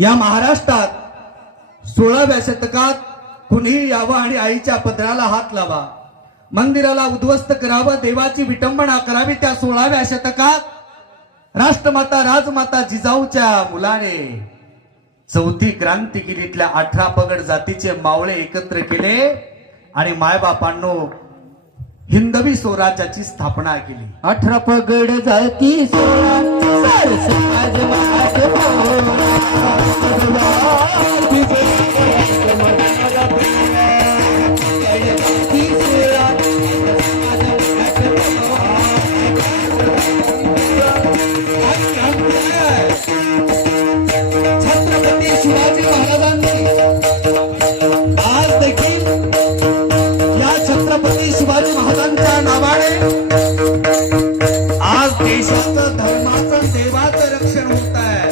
या महाराष्ट्रात सोळाव्या शतकात कुणीही यावं आणि आईच्या पदराला हात लावा. मंदिराला उद्ध्वस्त करावं देवाची विटंबना करावी त्या सोळाव्या शतकात राष्ट्रमाता राजमाता जिजाऊच्या मुलाने चौथी क्रांतिगिरीतल्या अठरा पगड जातीचे मावळे एकत्र केले आणि मायबापांनो हिंदवी स्वराज्याची स्थापना केली. अठरा पगड जाती सोळा महाराजांनी आज देखील या छत्रपती शिवाजी महाराजांच्या नावाने आज देशाचं धर्माचं देवाचं रक्षण होत आहे.